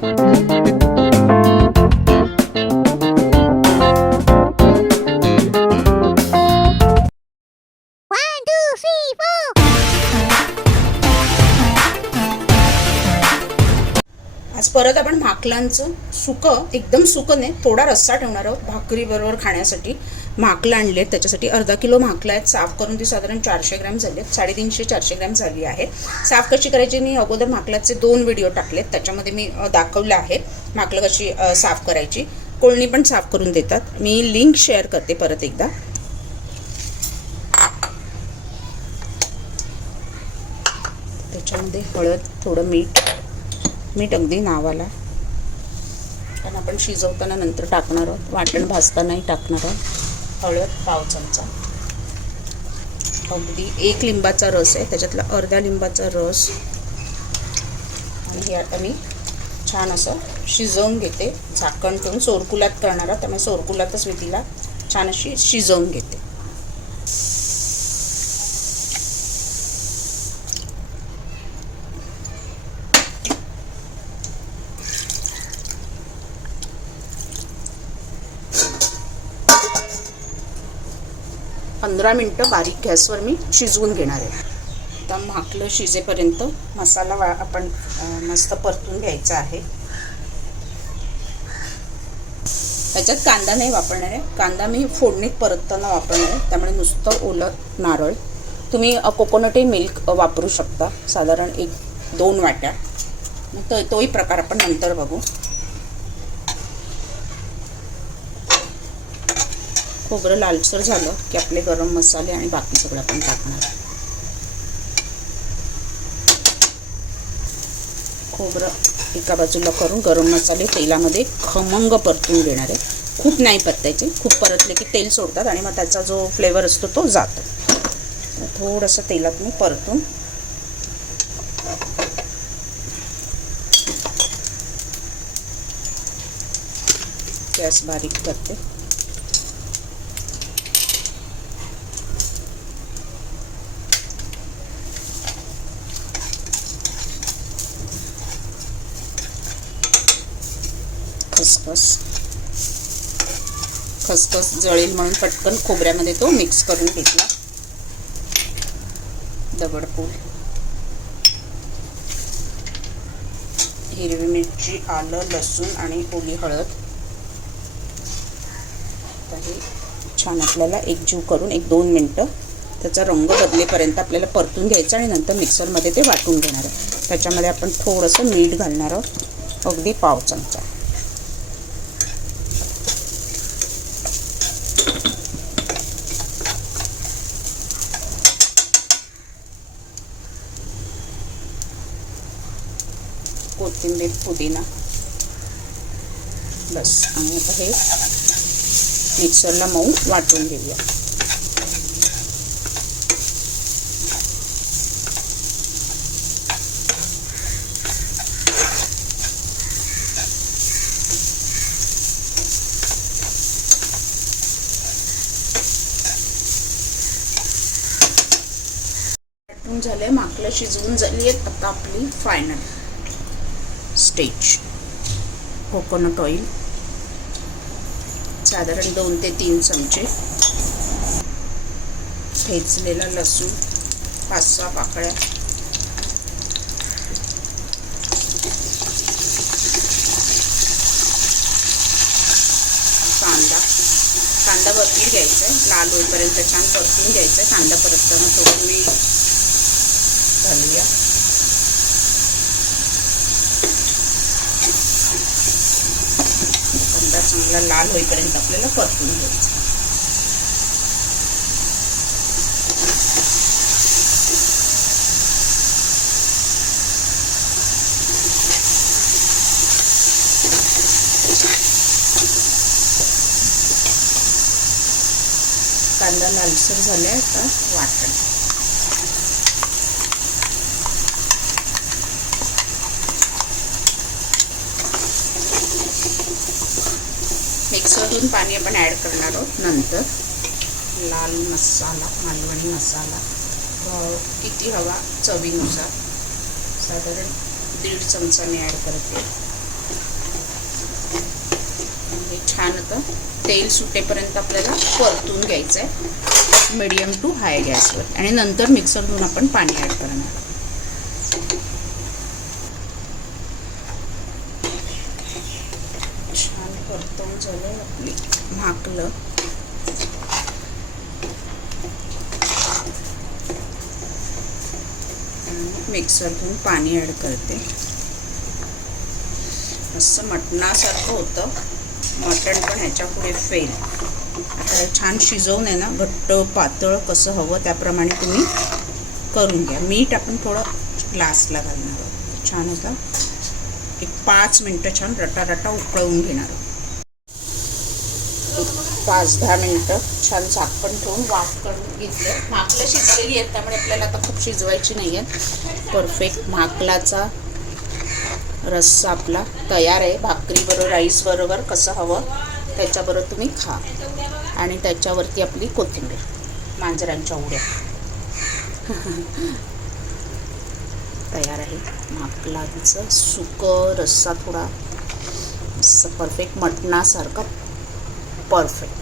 आज परत आपण माकलांचं सुकं, एकदम सुकं नाही, थोडा रस्सा ठेवणार आहोत भाकरी बरोबर खाण्यासाठी. माकलं आणले, त्याच्यासाठी अर्धा किलो माकलं आहेत. साफ करून ती साधारण 400 ग्रॅम झाली आहेत, 350-400 ग्रॅम झाली आहे. साफ कशी करायची मी अगोदर माकलाचे 2 व्हिडिओ टाकलेत, त्याच्यामध्ये मी दाखवलं आहे माकलं कशी साफ करायची. कोळणी पण साफ करून देतात, मी लिंक शेअर करते परत एकदा. त्याच्यामध्ये हळद, थोडं मीठ अगदी नावाला, कारण आपण शिजवताना नंतर टाकणार आहोत, वाटण भाजतानाही टाकणार आहोत. हळद पाव चमचा, अगदी 1 लिंबाचा रस आहे, त्याच्यातला अर्ध्या लिंबाचा रस. आणि हे आता मी छान असं शिजवून घेते, झाकण ठेवून. सोरकुलात करणार आहोत, त्यामुळे सोरकुलातच मी तिला छान अशी शिजवून घेते. पंधरा मिनटं बारीक गॅसवर मी शिजवून घेणार आहे. आता माकलं शिजेपर्यंत मसाला आपण मस्त परतून घ्यायचा आहे. त्याच्यात कांदा नाही वापरणार आहे, कांदा मी फोडणीत परतताना वापरणार आहे, त्यामुळे नुसतं ओलं नारळ. तुम्ही कोकोनट मिल्क वापरू शकता, साधारण 1-2 वाट्या. मग तोही प्रकार आपण नंतर बघू. खोबरं लालसर झालं की आपले गरम मसाले आणि बाकी सगळं आपण टाकणार. खोबरं एका बाजूला करून गरम मसाले तेलामध्ये खमंग परतून घेणार आहे. खूप नाही परतायचे, खूप परतले की तेल सोडतात आणि मग त्याचा जो फ्लेवर असतो तो जातो. थोडंसं तेलात मी परतून गॅस बारीक करते. खसखस जळेल म्हणून पटकन खोबऱ्यामध्ये तो मिक्स करून घेतला. दगडफूल, हिरवी मिरची, आलं, लसूण आणि ओली हळद. हे छान आपल्याला एकजीव करून 1-2 मिनटं त्याचा रंग बदलेपर्यंत आपल्याला परतून घ्यायचं आणि नंतर मिक्सरमध्ये ते वाटून घेणार आहे. त्याच्यामध्ये आपण थोडंसं मीठ घालणार आहोत, अगदी पाव चमचा. कोथिंबीर, पुदिना, बस. आणि आता हे मिक्सरला मऊ वाटून घेऊया. वाटून झाले, माकलं शिजवून झाली आहेत. आता आपली फायनल स्टेज. कोकोनट ऑइल साधारण 2 ते 3 चमचे, ठेचलेला लसूण 5-6 पाकळ्या, कांदा परतून घ्यायचा आहे, लाल होईपर्यंत छान परतून घ्यायचा आहे. कांदा परतताना थोडं मीठ घालूया. कांदा चांगला लाल होईपर्यंत आपल्याला परतून घ्यायचा. कांदा लालसर झालाय, आता वाटण. मिक्सरमधून पाणी आपण ॲड करणार आहोत नंतर. लाल मसाला, मालवणी मसाला किती हवा चवीनुसार, साधारण 1.5 चमचा मी ॲड करते. छान आता तेल सुटेपर्यंत आपल्याला परतून घ्यायचं आहे मीडियम टू हाय गॅसवर आणि नंतर मिक्सर धुवून आपण पाणी ॲड करणार. छान परतून झालं आपली भाकलं. मिक्सर धुवून पाणी ॲड करते. असं मटणासारखं होतं, मटण पण ह्याच्या पुढे फेल. आता छान शिजवून आहे ना, घट्ट पातळ कसं हवं त्याप्रमाणे तुम्ही करून घ्या. मीठ आपण थोडं ग्लासला घालणार आहोत. छान होतं. एक 5 मिनटं छान रटारटा उकळवून घेणार. 5-10 मिनटं छान झाकण ठेवून वाफ करून घेतलं. भाकलं शिजलेली आहेत त्यामुळे आपल्याला आता खूप शिजवायची नाही आहेत. परफेक्ट भाकलाचा रस्सा आपला तयार आहे. भाकरीबरोबर राईस बरोबर कसं हवं त्याच्याबरोबर तुम्ही खा. आणि त्याच्यावरती आपली कोथिंबीर, मांजरांच्या उड्या तयार आहे. भाकलाचं सुकं रस्सा थोडा असं परफेक्ट मटणासारखं परफेक्ट.